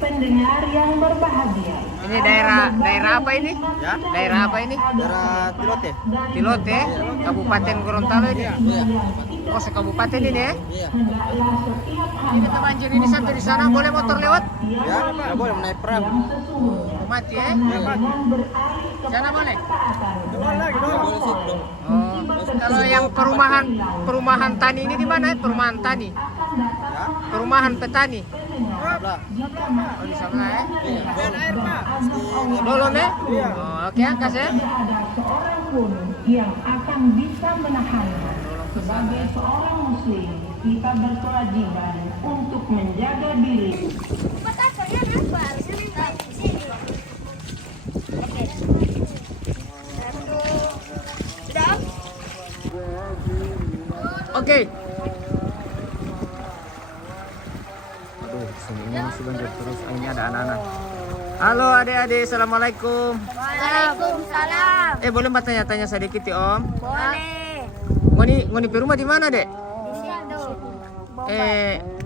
pendengar yang berbahagia. Ini daerah apa ini? Ya. Daerah apa ini? Daerah Tilote. Tilote, Kabupaten Gorontalo ini. Iya. Oh, sekabupaten ini ya? Iya. Ini tuh banjir ini sampai di sana, boleh motor lewat? Ya, nggak boleh naik perahu. Oh, mati ya? Sana boleh? Nggak boleh situ. Oh, kalau yang perumahan tani ini di mana? Perumahan tani, Ya. perumahan petani. Sebelah. Oh, di sana ya? Iya. Air pak. Dolon ya? Iya. Oh, oke, angkas ya? Tidak ada seorang pun yang akan bisa menahannya. Sebagai seorang muslim, kita berkewajiban untuk menjaga diri. Oke. Aduh, sini ini masih banjir terus. Ah, ini ada anak-anak. Halo adik-adik, assalamualaikum. Waalaikumsalam. Boleh mbak tanya-tanya sedikit ya om? Boleh. Ngoni rumah di mana dek? Di situ.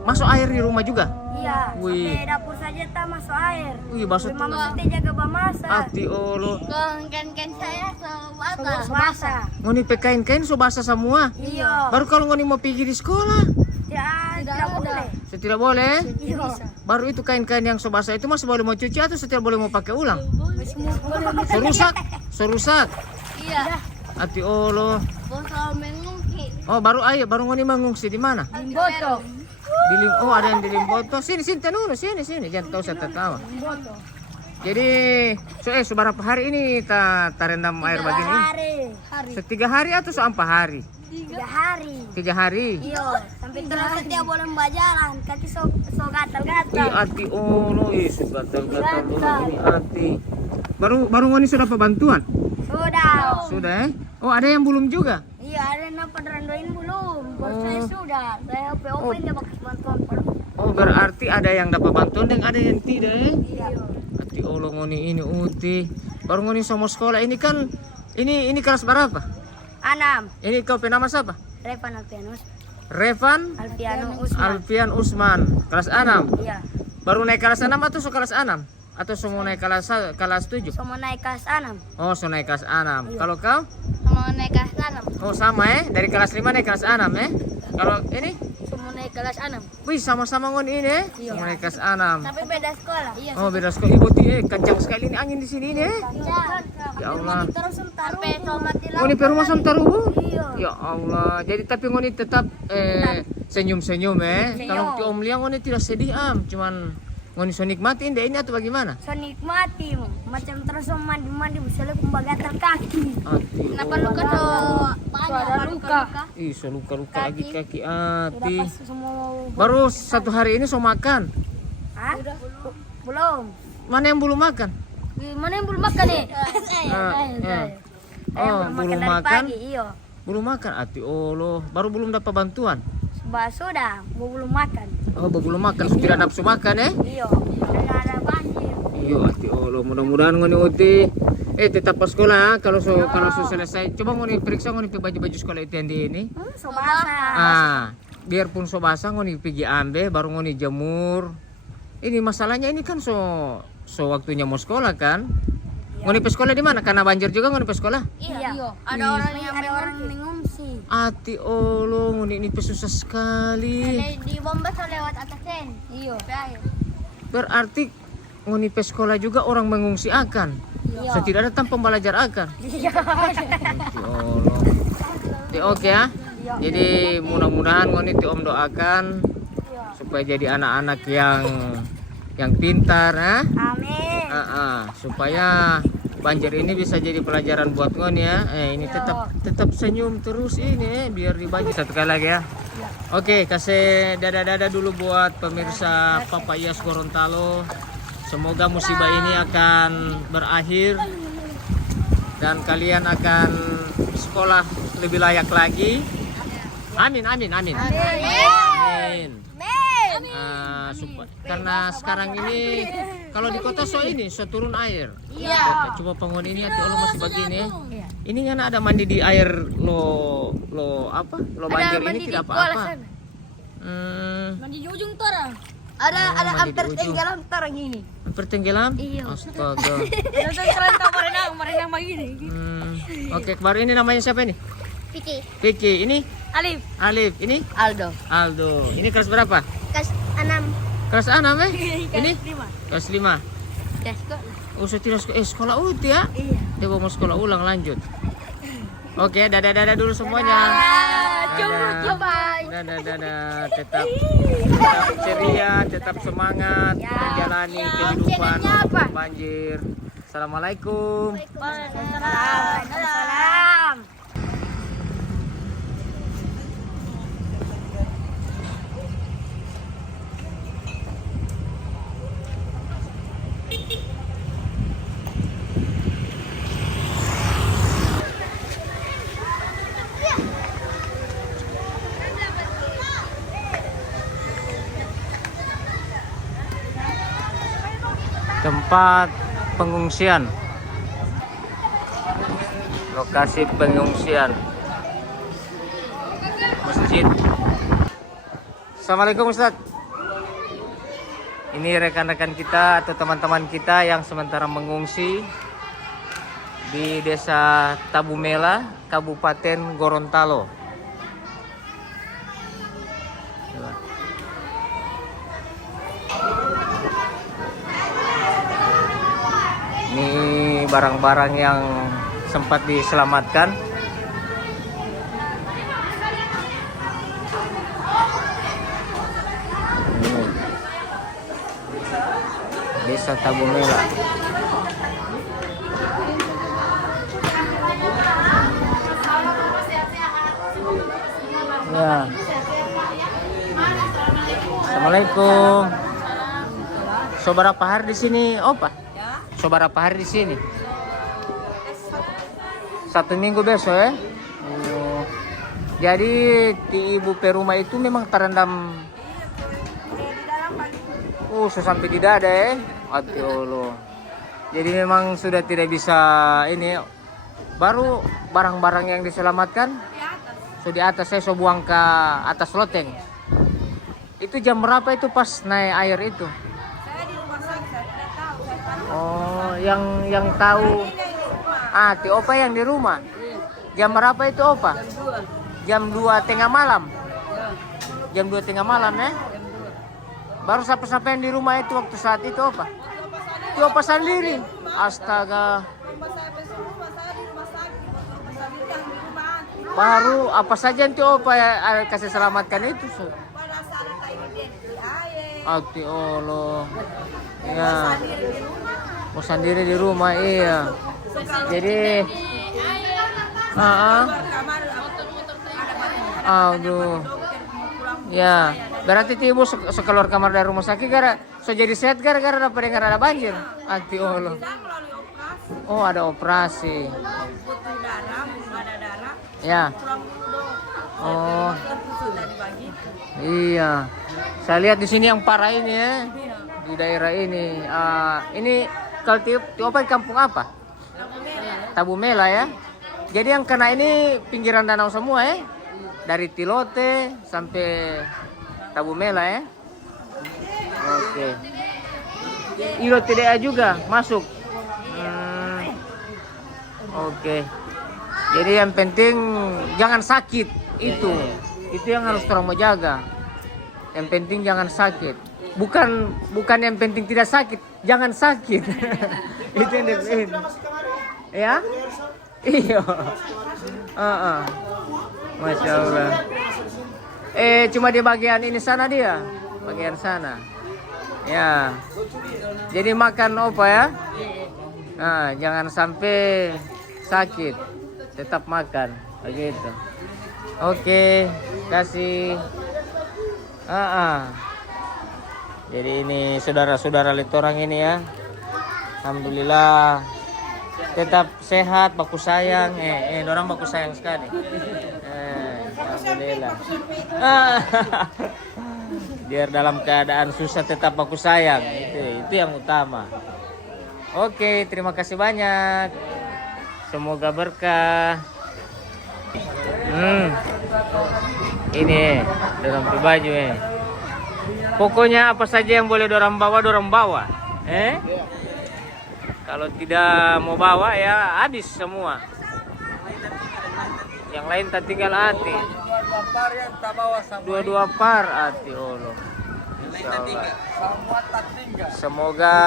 Masuk air di rumah juga? Iya. Wih. Sampai dapur saja tak masuk air. Wih, masuk. Mama kita jaga bamasa. Ati olo. Kan saya basah. Ngoni kain-kain so basah semua. Iya. Baru kalau ngoni mau pergi di sekolah, Tidak boleh. tidak boleh. Iya. Baru itu kain-kain yang so basah itu masih boleh mau cuci atau tidak boleh mau pakai ulang? So rusak. Iya. Ati olo. Bosol mengungki. Oh, baru ngoni mengungsi di mana? Limboto. Oh, ada yang di Limboto. Sini Tenunu, sini. Jangan tahu saya tertawa. Jadi, seberapa hari ini terendam air begini? Hari. Setiga hari atau seempat hari? 3 hari. 3 hari. Iya. Sampai terus setiap boleh berjalan. Kaki so gatal-gatal. Ih, ati ono, gatal-gatal ini ati. Baru ngoni sudah dapat bantuan? Sudah. Sudah ya? Oh, ada yang belum juga? Iya, ada yang penerandoin belum. Bos saya sudah. Saya POP dia pakai bantuan. Oh, berarti ada yang dapat bantuan dan ada yang tidak ya? Iya. Ati olo ngoni ini uti. Baru ngoni sama sekolah ini kan ini kelas berapa? 6. Ini kau penama siapa? Revan Alpianus. Revan Alfian Usman, kelas 6. Iya. Baru naik kelas 6 atau kelas 6? Atau semua naik kelas 7? Semua naik kelas 6. Oh, so naik kelas 6. Kalau kau? Semua naik kelas 6. Oh, sama ya? Dari kelas 5 naik kelas 6 ya? Kalau ini? Semua naik kelas 6. Wih, sama-sama ngon ini ya? Sama naik kelas 6. Tapi beda sekolah. Iya. Oh, beda sekolah. Ibu kencang sekali ini angin di sini ini ya? Ya Allah. Terus sampai mati Oh, ini perumah Santaru? Iya. Ya Allah. Jadi tapi ngoni tetap senyum-senyum ya? Kalau Om Liang ngoni tidak sedih cuman ngoni so nikmatin deh ini atau bagaimana? So nikmati macam terus mandi bisa lebih gatal kaki. Kenapa luka ada luka? Ih, so luka-luka lagi kaki ati. Semua Baru 1 hari ini so makan. Hah? Belum. Mana yang belum makan? Mana yang belum makan nih? Oh, belum makan. Iya. Belum makan ati Allah. Baru belum dapat bantuan. Sudah, belum makan. Oh, belum makan. So, tidak nafsu makan ya? Iya. Karena ada banjir. Iya ati Allah. Mudah-mudahan ngoni uti tetap ke sekolah kalau so selesai. Coba ngoni periksa ngoni baju-baju sekolah itu yang di ini. So basah. Biarpun so basah ngoni pergi ambil baru ngoni jemur. Ini masalahnya ini kan so waktunya mau sekolah kan? Ngoni pe sekolah di mana? Karena banjir juga ngoni pe sekolah? Iya. Ada orang mengungsi. Ati Allah, ngoni ini pe susah sekali. Di bomba so lewat atasen. Iya. Berarti ngoni pe sekolah juga orang mengungsi akan. So tidak datang pembelajar akan. Iya. Ati Allah. Oke ya. Jadi mudah-mudahan ngoni Om doakan supaya jadi anak-anak yang pintar ya. Amin. Supaya banjir ini bisa jadi pelajaran buat ngon ya. Ini tetap senyum terus ini biar di banjir. Satu kali lagi ya. Oke, kasih dada-dada dulu buat pemirsa Papa Iyas Gorontalo. Semoga musibah ini akan berakhir dan kalian akan sekolah lebih layak lagi. Amin. Karena sekarang ini kalau di kota so turun air. Iya. Coba penghuni ini hati Allah masih begini. Ini kan ada mandi di air lo banjir ini tidak apa-apa. Mandi di ujung tora. Ada mandi hampir di ujung. tenggelam orang ini. Hampir tenggelam? Iya. Astaga. Nonton kereta merenang begini. Oke, kemarin ini namanya siapa ini? Vicky. Vicky. Ini Alif. Alif. Ini Aldo. Aldo. Ini kelas berapa? Kelas 6. Kelas 6 ya? Ini 5. kelas 5. Kelas sekolah. Oh, sudah sekolah uti ya? Iya. Dia mau sekolah ulang lanjut. Oke, dadah dulu semuanya. Bye. Dadah. Tetap ceria, tetap semangat menjalani kehidupan channelnya apa? banjir. Assalamualaikum. Waalaikumsalam. Tempat pengungsian, lokasi pengungsian, masjid. Assalamualaikum Ustaz. Ini rekan-rekan kita atau teman-teman kita yang sementara mengungsi di Desa Tabumela, Kabupaten Gorontalo. Ini barang-barang yang sempat diselamatkan. Ini Desa Tabumela. Ya. Assalamualaikum. So berapa hari di sini, Opa? So berapa hari di sini? 1 minggu besok ya? Oh. Jadi di ibu perumah itu memang terendam. So sampai di dada ya? Hati Allah. Jadi memang sudah tidak bisa ini. Baru barang-barang yang diselamatkan so di atas, saya so buang ke atas loteng. Itu jam berapa itu pas naik air itu? Oh, yang tahu. Ti Opa yang di rumah. Jam berapa itu Opa? Jam 2 tengah malam. Jam 2 tengah malam ya? Baru sampai di rumah itu waktu saat itu Opa? Itu Opa sendiri. Astaga. Baru apa saja nanti Opa ya, kasih selamatkan itu. Ati Allah. Ya. Mau sendiri di rumah, iya. Jadi aduh. Ya, berarti ibu sekeluar kamar dari rumah sakit jadi sehat gara-gara ada banjir. Ati Allah. Oh, ada operasi. Ya. Oh. Iya. Saya lihat di sini yang parah ini ya. Di daerah ini. Ini kalau Opa kampung apa? Tabumela ya. Jadi yang kena ini pinggiran danau semua ya. Dari Tilote sampai Tabumela ya. Oke. Ilo TDA juga masuk. Oke. Jadi yang penting jangan sakit itu. Itu yang harus orang mau jaga. Yang penting jangan sakit. Bukan yang penting tidak sakit, jangan sakit. Itu yang penting. Ya? Iya. Masya Allah. Cuma di bagian ini sana dia, bagian sana. Ya. Jadi makan Opa ya. Nah, jangan sampai sakit. Tetap makan, begitu. Oke, kasih. Jadi ini saudara-saudara litorang ini ya. Alhamdulillah tetap sehat, baku sayang. Orang baku sayang sekali. Alhamdulillah. Biar dalam keadaan susah tetap baku sayang. Itu yang utama. Oke, terima kasih banyak. Semoga berkah. Ini dalam baju Pokoknya apa saja yang boleh dorang bawa. Kalau tidak mau bawa ya habis semua. Yang lain tak tinggal hati. Dua par hati Allah. Insyaallah. Semoga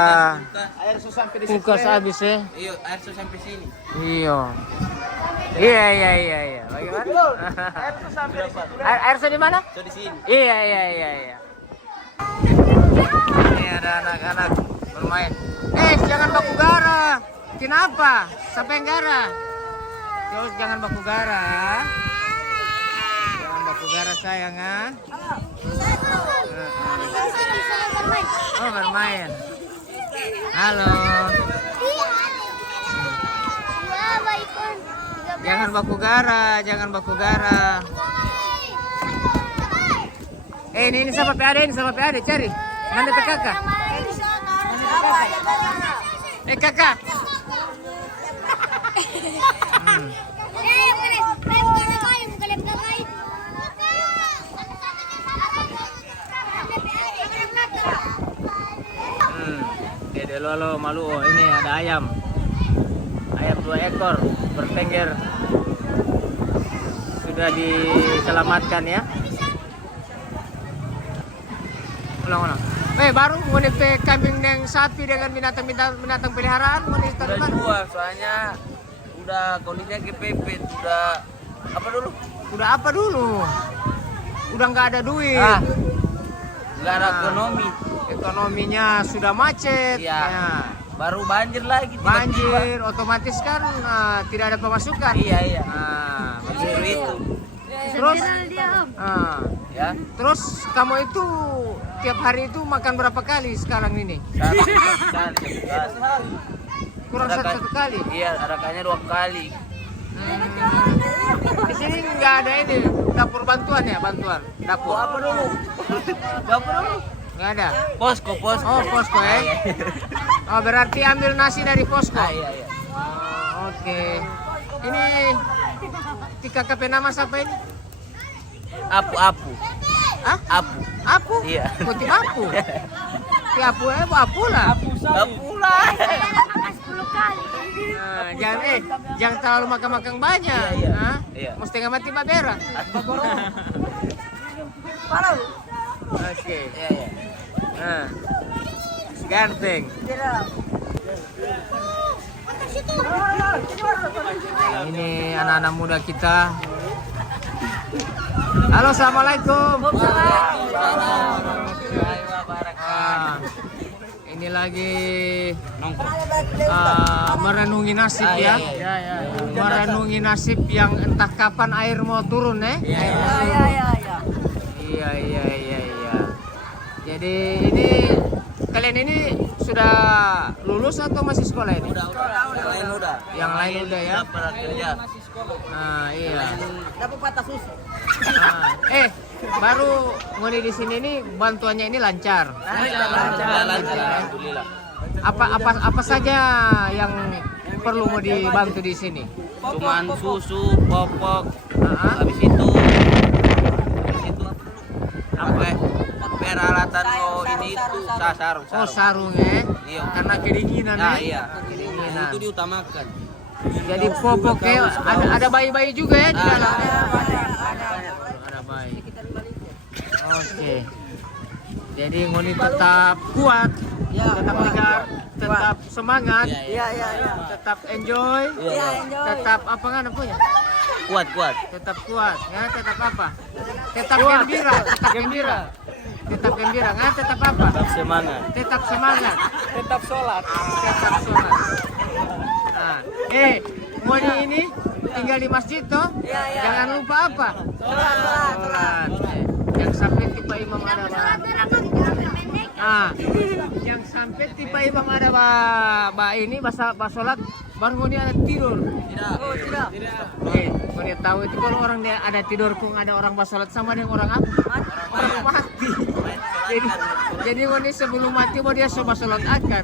Air susah sampai di kulkas habis ya. Iya, air susah sampai sini. Iya. Iya. Bagaimana? Air susah sampai di situ. Air di mana? So di sini. Iya. Ini ada anak-anak bermain. Jangan baku gara. Kenapa? Siapa yang gara? Terus jangan baku gara. Jangan baku gara sayang ah. Oh bermain. Halo. Jangan baku gara. Ini sama PAD, cari. Mana tuh kakak? Kakak. Dede Lolo malu. Ini ada ayam 2 ekor bertengger, sudah diselamatkan ya. Ulang. Baru mau kambing dan sapi dengan binatang peliharaan mau Udah jual, soalnya udah kondisinya kepepet, udah apa dulu? Udah nggak ada duit. Nggak ada ekonomi. Ekonominya sudah macet. Iya. Ya. Baru banjir lagi. Banjir, otomatis kan tidak ada pemasukan. Iya. Begitu itu. Terus, Ya. terus kamu itu tiap hari itu makan berapa kali sekarang ini? Kurang satu kali. Iya, rakanya 2 kali. Di sini nggak ada ini dapur bantuan ya, dapur. Apa dulu? Nggak ada. Posko. Oh posko ya. Oh berarti ambil nasi dari posko. Iya. Oh, oke. Ini di KKP nama siapa ini? Apu. Hah? Apu? Iya. Putih apu. Ti apu lah. Apu lah. Jangan terlalu makan banyak. Iya. Iya. Mesti nggak mati babera. Oke. Iya. Ganteng. Ini anak-anak muda kita. Halo, assalamualaikum. Ini lagi merenungi nasib ya. Merenungi nasib yang entah kapan air mau turun Iya. Jadi ini kalian ini sudah lulus atau masih sekolah ini? Yang lain udah ya. Pernah kerja. Iya. Dapat patah susu. Baru ngoni di sini nih bantuannya ini lancar. Lancar. Alhamdulillah. Apa saja yang perlu mau dibantu di sini? Cuman susu, popok, habis itu apa? Peralatan ini itu sarung. Oh sarung ya? Iya. Karena kedinginan ya? Iya. Kedinginan. Itu diutamakan. Jadi popok ya, ada bayi-bayi juga ya di dalam? Ada bayi. Oke. Jadi ngoni tetap kuat, tetap tegar, tetap semangat, tetap enjoy, tetap apa kan namanya? Kuat. Tetap kuat, ya tetap apa? Tetap gembira, tetap gembira, nggak tetap apa? Tetap semangat. Tetap semangat, Tetap sholat. tetap sholat. Nah, ngoni ini tinggal di masjid toh? Jangan lupa apa? Sholat. Yang sampai tiba imam ada yang sampai tiba imam ada ini bahasa sholat baru ngoni ada tidur. Tidak. Ngoni tahu itu kalau orang dia ada tidur kung ada orang bahasa sholat sama dengan orang apa? Orang mati. Jadi ngoni sebelum mati mau dia coba sholat akan.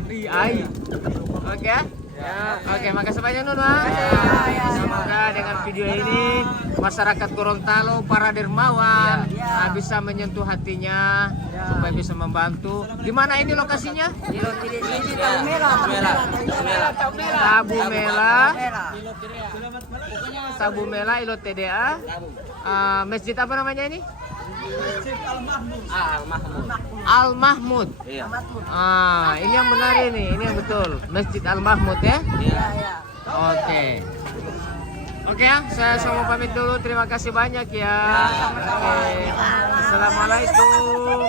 Oke. Ya, oke, makasih banyak Nun. Bang. Semoga dengan video ini masyarakat Gorontalo, para dermawan bisa menyentuh hatinya supaya bisa membantu. Di mana ini lokasinya? Tabu Mela. Tabu Mela Ilo TDA. Masjid apa namanya ini? Al Mahmud. Iya. Ini yang benar ini yang betul. Masjid Al Mahmud ya. Iya. Oke. Oke ya, saya semua pamit dulu. Terima kasih banyak ya. Oke. Assalamualaikum.